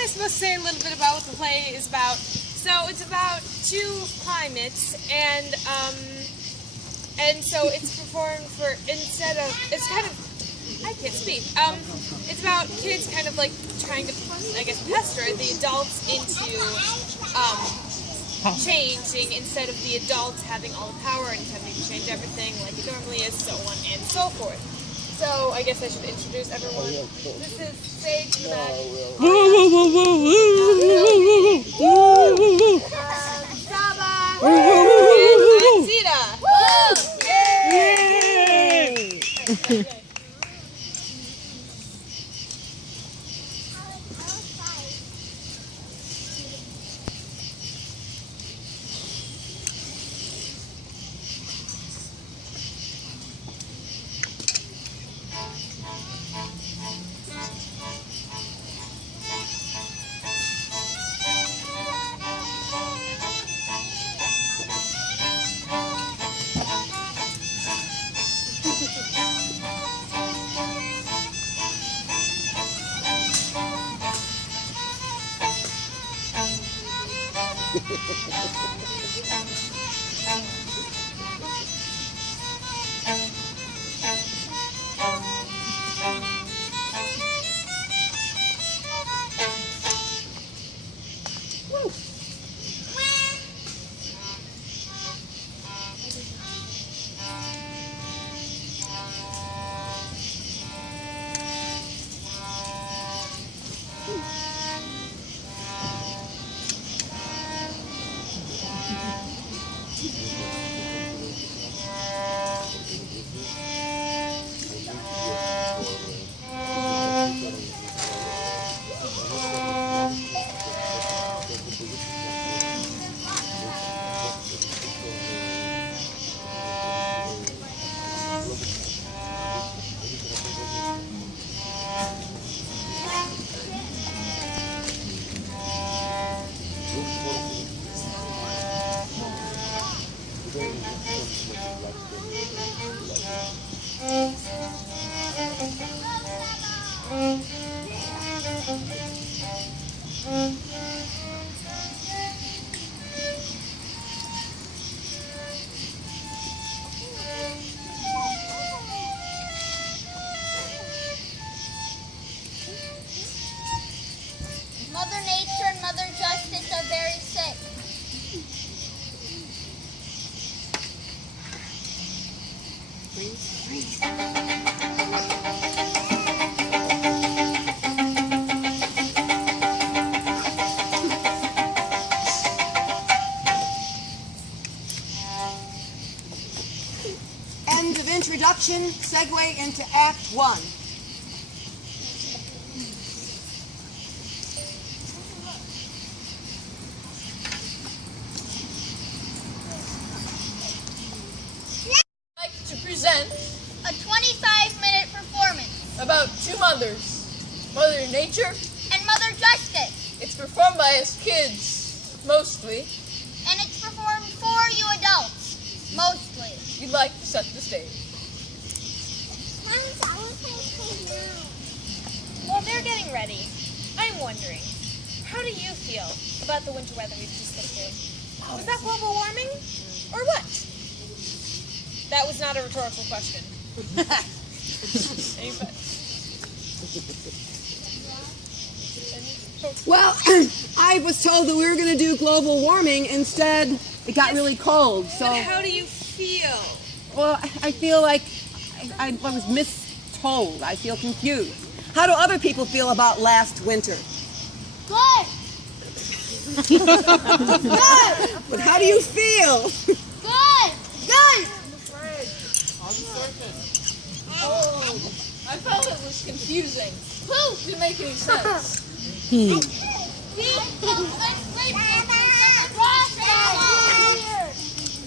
kind of supposed to say a little bit about what the play is about. So it's about two climates, and so it's performed for it's kind of, I can't speak. It's about kids kind of like trying to, I guess, pester the adults into changing instead of the adults having all the power and having to change everything like it normally is, so on and so forth. So I guess I should introduce everyone. This is Sage in the back. Saba. And Zita. Yay! Mother Nature and Mother Justice are very sick. End of introduction, segue into Act 1. Present A 25-minute performance about two mothers, Mother Nature and Mother Justice, It's performed by us kids, mostly. and it's performed for you adults, mostly. You'd like to set the stage. While they're getting ready, I'm wondering, how do you feel about the winter weather we've just been through? Was that global warming, or what? That was not a rhetorical question. Anybody? Well, I was told that we were going to do global warming. Instead, it got really cold. So, But how do you feel? well, I feel like I was mistold. I feel confused. How do other people feel about last winter? Good! But how do you feel? Good! Good! Oh, I felt it was confusing. Didn't make any sense. Too Beg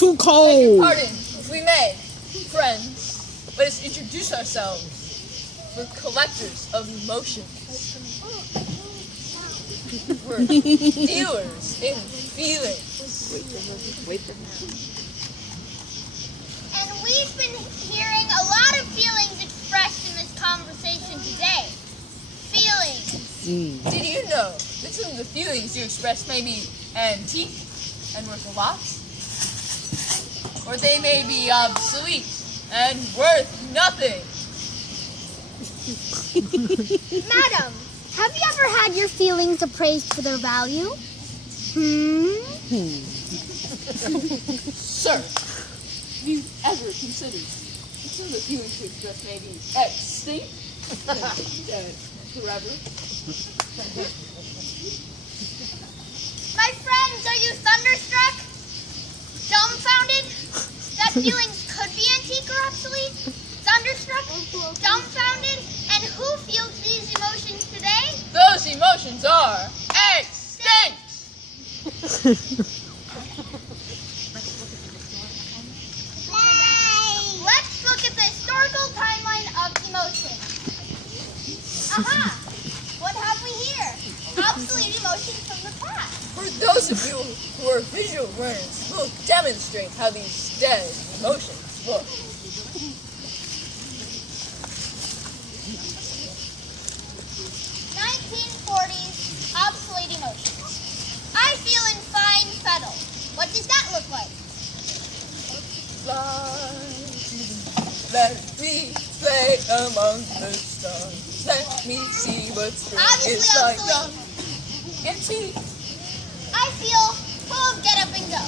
your cold. pardon, if we may, friends, let us introduce ourselves. We're collectors of emotions. We're dealers in feelings. Wait for her. And we've been hearing a lot of feelings expressed in this conversation today. Feelings. Did you know that some of the feelings you express may be antique and worth a lot? Or they may be obsolete and worth nothing? Madam, have you ever had your feelings appraised for their value? Sir, have you ever considered that some of the feelings you express may be extinct and forever? My friends, are you thunderstruck? Dumbfounded? That feelings could be antique or obsolete? Thunderstruck? Dumbfounded? And who feels these emotions today? Those emotions are extinct! Let's look at the historical timeline of emotions. Aha! What have we here? Obsolete emotions from the past. For those of you who are visual learners, we'll demonstrate how these dead emotions look. 1940s obsolete emotions. I feel in fine fettle. What does that look like? Fly, let me play among the stars. Let me see what spring Obviously is like. obsolete. And see, I feel full of get up and go.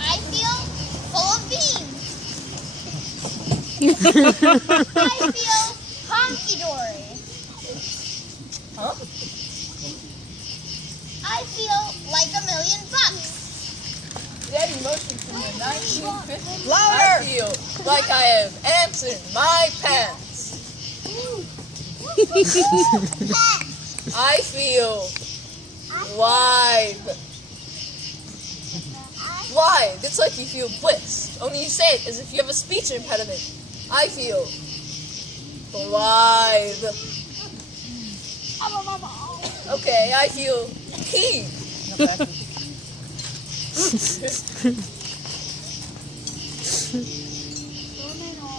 I feel full of beans. I feel honky-dory. huh? I feel like $1,000,000. Dead emotions from the 1950s. Louder! I feel like I have ants in my pants. I feel live. Live. It's like you feel bliss. Only you say it as if you have a speech impediment. I feel live. Okay, I feel keen.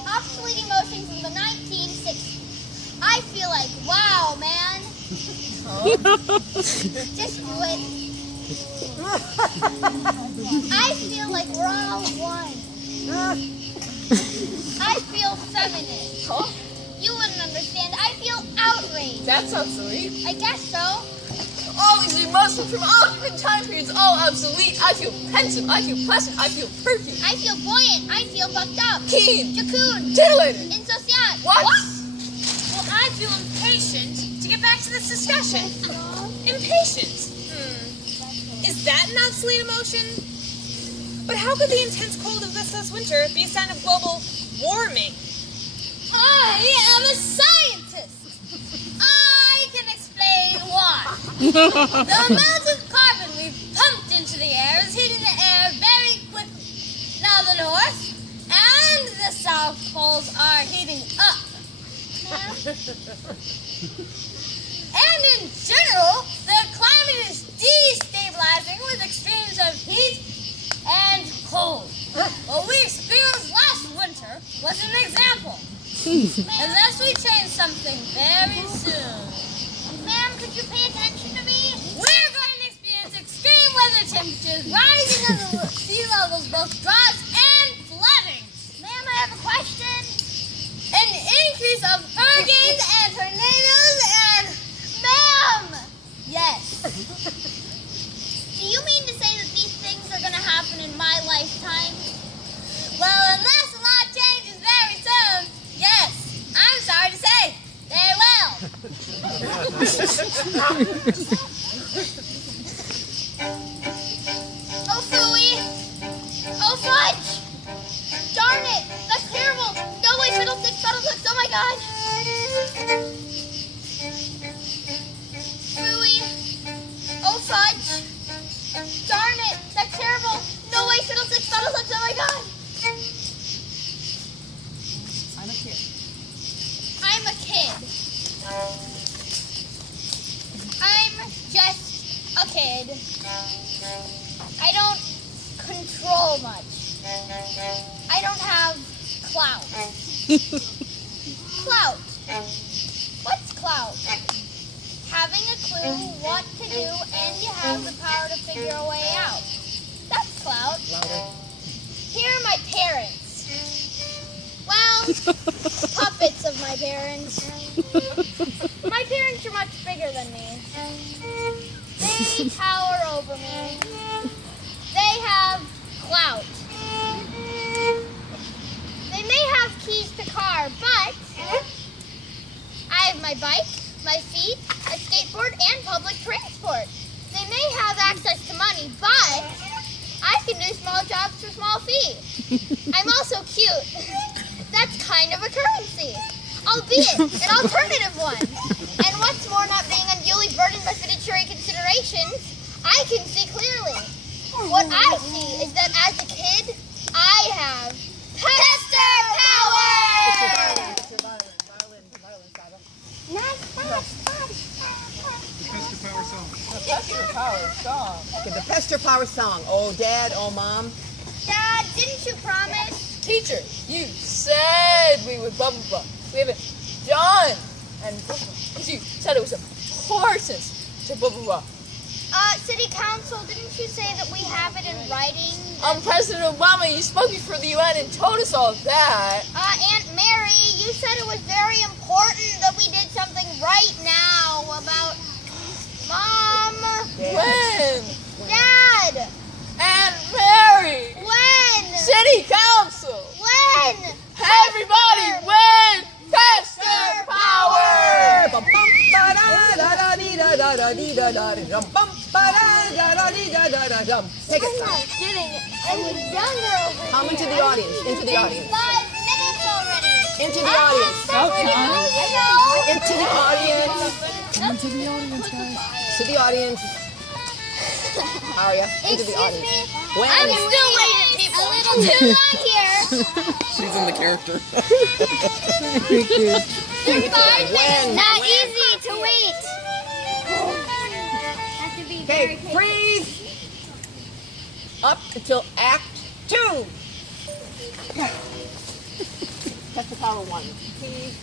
Obsolete emotions from the 1960s. I feel like, wow, man. Just quit. I feel like we're all one. I feel feminine. Huh? You wouldn't understand. I feel outraged. That sounds sweet. I guess so. All these emotions from all different time periods, all obsolete. I feel pensive. I feel pleasant. I feel perky. I feel buoyant. I feel fucked up. Keen. Cocoon. Titillated. Insouciant. What? Well, I feel impatient to get back to this discussion. Impatient. Is that an obsolete emotion? But how could the intense cold of this winter be a sign of global warming? I am a scientist. I can explain why. The amount of carbon we've pumped into the air is heating the air very quickly. Now the north and the south poles are heating up. And in general, the climate is destabilizing with extremes of heat and cold. What we experienced last winter was an example. Unless we change something very soon. Ma'am, could you pay attention to me? We're going to experience extreme weather temperatures, rising of the sea levels, both droughts and flooding. Ma'am, I have a question. An increase of hurricanes and tornadoes and... Ma'am! Yes. Do you mean to say that these things are going to happen in my lifetime? Well, unless a lot changes very soon, yes, I'm sorry to say, they will. Oh, phooey. Oh, fudge. Darn it, that's terrible. No way, fiddlesticks, fiddlesticks, oh my god. Phooey. Oh, fudge. Darn it, that's terrible. No way, fiddlesticks, fiddlesticks, oh my god. I'm a kid. I'm a kid. I'm just a kid. I don't control much. I don't have clout. Clout. What's clout? what to do and you have the power to figure a way out. That's clout. Here are my parents. Well, puppets of my parents. My parents are much bigger than me. They tower over me. They have clout. They may have keys to car, but I have my bike, my feet, a skateboard, and public transport. They may have access to money, but I can do small jobs for small fee. I'm also cute. That's kind of a currency, albeit an alternative one. And what's more, not being unduly burdened by fiduciary considerations, I can see clearly. What I see is that as a kid, I have Pester power! Pester Power song. Pester Power song. Okay, the Pester Power song. Oh, Dad, oh, Mom. Dad, didn't you promise? Teacher, you said we would blah blah blah. We haven't done and blah blah. Because you said it was important to blah blah blah. City Council, didn't you say that we have it in writing? President Obama, you spoke before the UN and told us all that. Aunt Mary, you said it was very important that we did something right now about Mom. When? Dad. Aunt Mary. When? City Council. When? Everybody, when? Pester Power. Bum, bum, ba-da-da-da-dee-da-da-dee-da-da-dum, bum, ba-da-da-da-dee-da-da-da-dum. Take it, son. Kidding. I was younger over Come into the audience. Into the audience. 5 minutes already. Into the audience. Into the audience. Into the audience, guys. To the audience. Aria, into the audience. Me? When? I'm still waiting, people. A little too long here. She's in the character. Just 5 minutes. When? Not easy to wait. Have to be Okay, freeze. Up until Act 2. Pester Power 1. Please.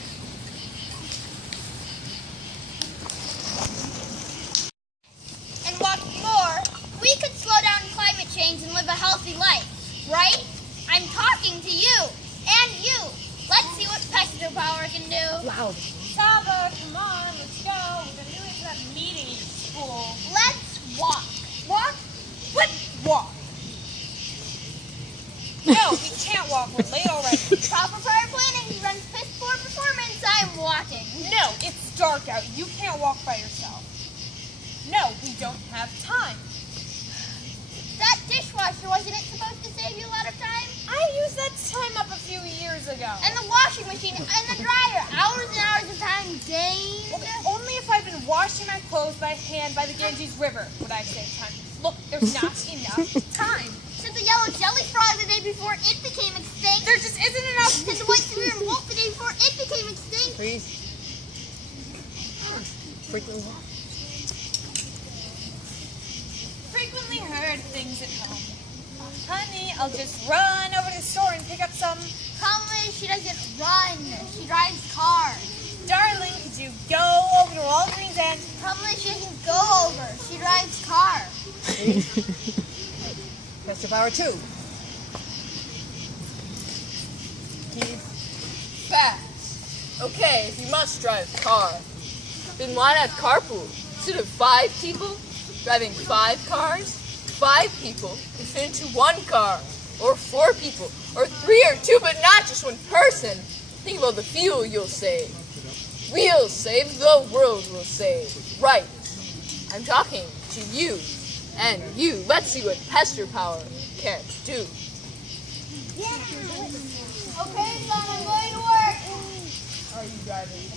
And what's more, we could slow down climate change and live a healthy life, right? I'm talking to you and you. Let's see what Pester Power can do. Loud. Saba, come on, let's go. We're gonna do it for that meeting at school. Let's walk. Walk? What? Walk. No, we can't walk. We're late already. Proper prior planning runs piss poor performance. I'm walking. No, it's dark out. You can't walk by yourself. No, we don't have time. That dishwasher, wasn't it supposed to save you a lot of time? I used that time up a few years ago. And the washing machine and the dryer. Hours and hours of time gained. Well, only if I'd been washing my clothes by hand by the Ganges River would I save time. Look, there's not enough time. Since the yellow jelly frog the day before it became extinct. There just isn't enough. Since the white severe wolf the day before it became extinct. Freeze. Frequently. Frequently heard things at home. Honey, I'll just run over to the store and pick up some. Calmly, she doesn't run. She drives cars. Darling, could you go over to Walgreens and... Calmly, she doesn't go over. She drives car. Pester Power 2. Fast. Okay, if you must drive a car, then why not carpool? Instead of 5 people driving 5 cars, 5 people can fit into 1 car, or 4 people, or 3 or 2, but not just 1 person. Think about the fuel you'll save. We'll save, the world will save. Right. I'm talking to you and you. Let's see what Pester Power can do. Yeah. Okay, son, I'm going to work. Are you driving?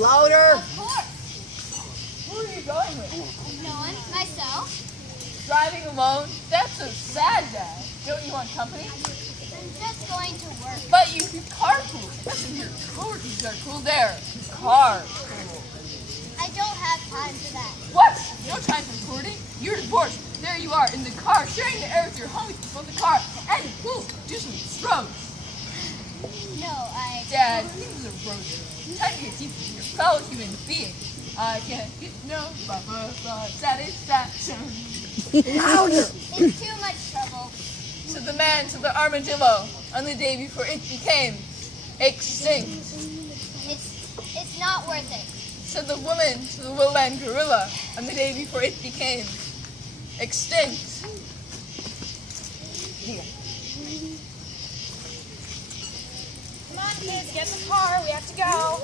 Louder. Of course. Who are you going with? No one. Myself. Driving alone? That's so sad, Dad. Don't you want company? I'm just going to work. But you can carpool. Listen, your coworkers are cool there. Carpool. I don't have time for that. What? No time for recording? You're divorced. There you are in the car, sharing the air with your homies before the car. And cool, do some strokes. No, Dad, he was a roaster. Time to get deep with your fellow human being. I can't get no butterfly satisfaction. Louder! It's too much trouble. Said the man to the armadillo on the day before it became extinct. It's not worth it. Said the woman to the lowland gorilla on the day before it became extinct. Come on, kids, get in the car. We have to go.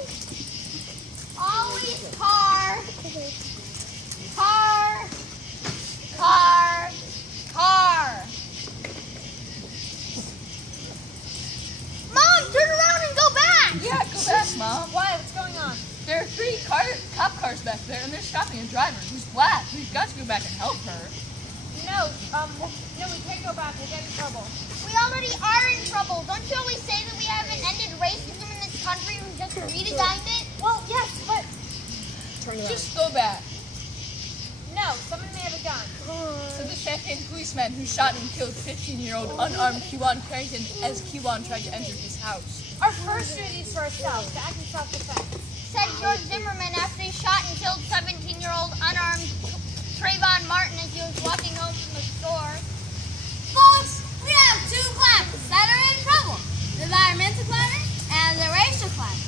Always car. Car. Car. Car. Mom, turn around and go back. Yeah, go back, Mom. Why? What's going on? There are 3 cop cars back there, and they're stopping a driver who's black. We've got to go back and help her. No, we can't go back. We'll get in trouble. We already are in trouble. Don't you always say that we haven't ended racism in this country? We just redesigned it? Well, yes, but Just go back. no, someone may have a gun. Said the Champagne policeman who shot and killed 15-year-old unarmed Kiwan Carrington as Kiwan tried to enter his house. Our first duty is for ourselves, to act in self-defense. Said George Zimmerman after he shot and killed 17-year-old unarmed Trayvon Martin as he was walking home from the store. Folks, we have 2 classes that are in trouble. The environmental climate and the racial climate.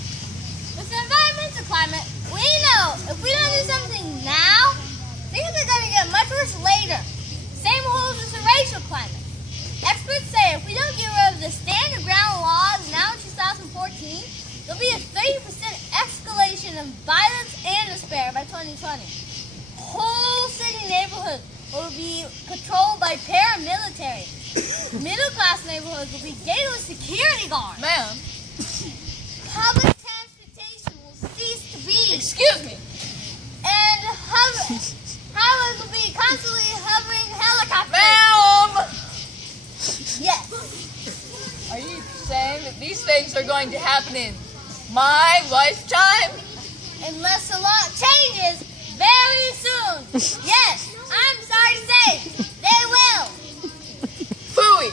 With the environmental climate, we know if we don't do something now, things are going to get much worse later. Same holds with the racial climate. Experts say if we don't get rid of the stand your ground laws now in 2014, there'll be a 30% escalation of violence and despair by 2020. Whole city neighborhoods will be patrolled by paramilitary. Middle-class neighborhoods will be gated with security guards. Ma'am, Public transportation will cease to be. excuse me. And highways will be constantly hovering helicopters. Ma'am! Yes. Are you saying that these things are going to happen in my lifetime? Unless the law changes very soon. Yes, I'm sorry to say, they will. Phooey!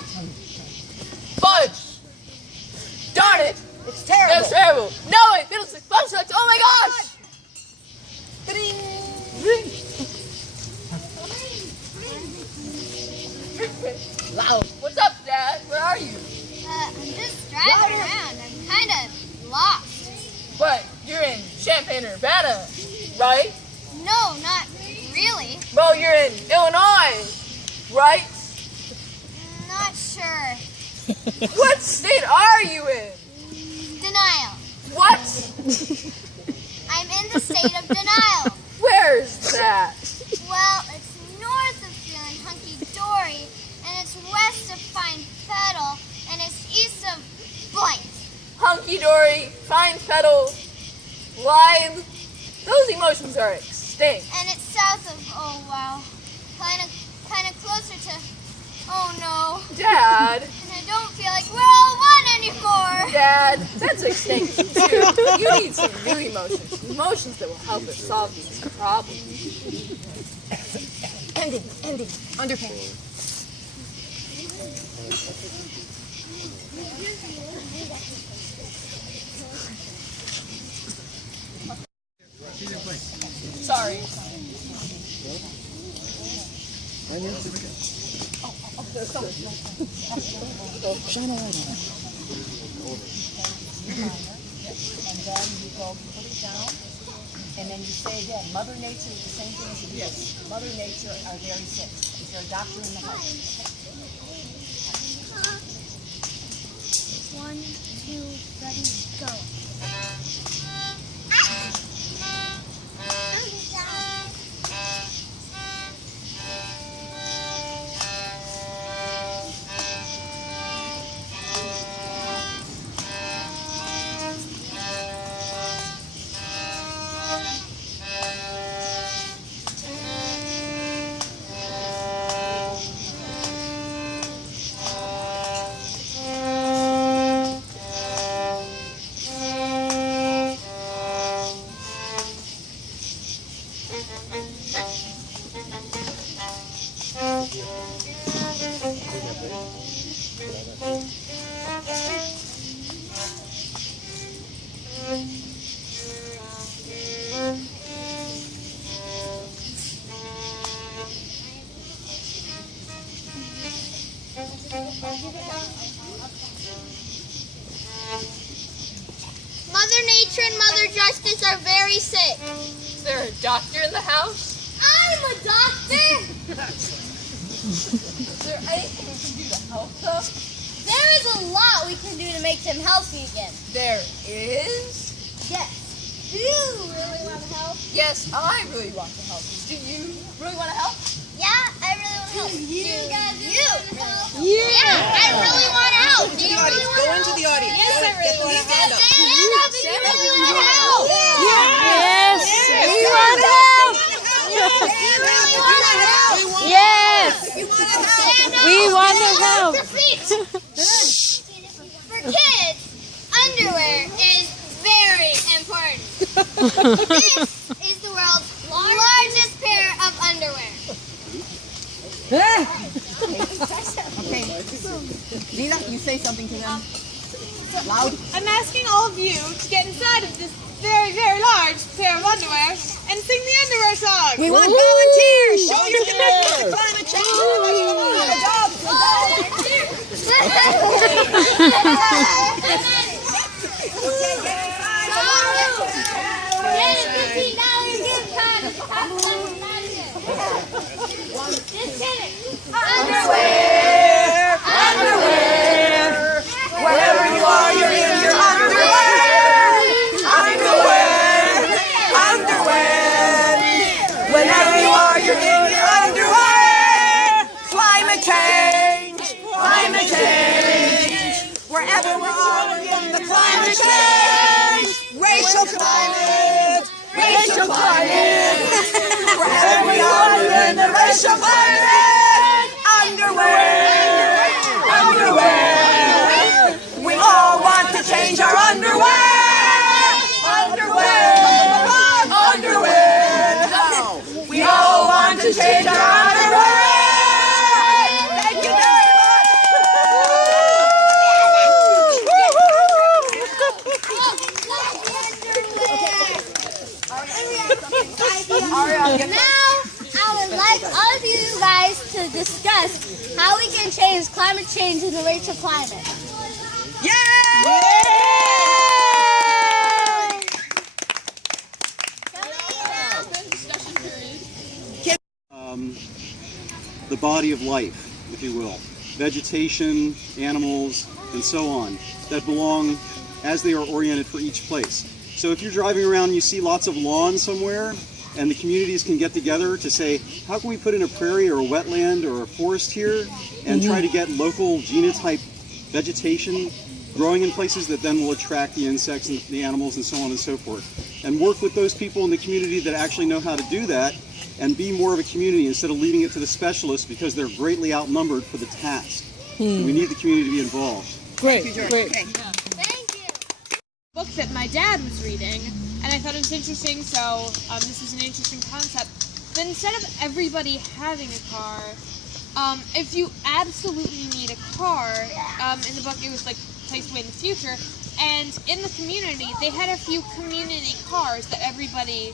Fudge! Darn it! It's terrible. That's terrible! No, wait! Fiddlesticks! Bumsticks! Oh my gosh! Loud. What's up, Dad? Where are you? I'm just driving around. I'm kind of lost. But you're in Champaign-Urbana, right? No, not really. Well, you're in Illinois, right? Not sure. What state are you in? Denial. What? I'm in the state of denial. Where's that? Well, it's north of feeling hunky-dory, and it's west of fine fettle, and it's east of blank. Hunky-dory, fine fettle, live. Those emotions are extinct. And it's south of, oh wow, kind of closer to, oh no. Dad, And I don't feel like we're all one anymore. Dad, that's extinct too. You need some new emotions. Emotions that will help us solve these problems. Ending, underpants. Sorry. Shine a light on it. And then you go put it down, and then you say again, Mother Nature is the same thing as you. Yes. Mother Nature are very sick. Is there a doctor in the house? 1, 2, ready, go. and Mother Justice are very sick. Is there a doctor in the house? I'm a doctor. Is there anything we can do to help them? There is a lot we can do to make them healthy again. There is? Yes. Do you really want to help? Yes, I really want to help. Do you really want to help? Yeah, I really want to help. You guys really want to help? Yeah. Yeah, I really want to help. Do you really want to Go help? into the audience. Yes, I really want to Stand up. Stand up if you really want to help. Yes. We want to help. Yes. We want to help. For kids, underwear is very important. This is the world's largest pair of underwear. Okay. Nina, you say something to them. Loud. I'm asking all of you to get inside of this very, very large pair of underwear and sing the underwear song. We want volunteers. Show your commitment to climate change. Get a $15 gift card. Just kidding. Underwear. Underwear. Wherever you are, you're in your underwear. Underwear. Underwear. Whenever you are, you're in your underwear. Climate change. Climate change. Wherever we are, we're in the climate change. Racial climate. Racial climate. Wherever we are, we're in the racial climate. Underwear. Underwear. We all want to change our underwear. Underwear. Underwear. We all want to change our underwear. Thank you very much. Now, I would like all of you guys to discuss how we can change climate change in the racial climate. The body of life, if you will, vegetation, animals, and so on, that belong as they are oriented for each place. So if you're driving around and you see lots of lawn somewhere, and the communities can get together to say, how can we put in a prairie or a wetland or a forest here and try to get local genotype vegetation growing in places that then will attract the insects and the animals and so on and so forth. And work with those people in the community that actually know how to do that and be more of a community instead of leaving it to the specialists because they're greatly outnumbered for the task. And we need the community to be involved. Great. Thank you. Book that my dad was reading, and I thought it was interesting, so this was an interesting concept. But instead of everybody having a car, if you absolutely need a car, in the book it was like placed way in the future, and in the community they had a few community cars that everybody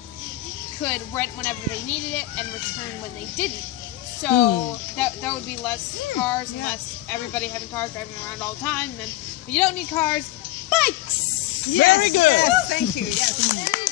could rent whenever they needed it and return when they didn't. So that would be less cars and less everybody having cars driving around all the time. And then, but you don't need cars, bikes. Very good. Yes, thank you. Yes.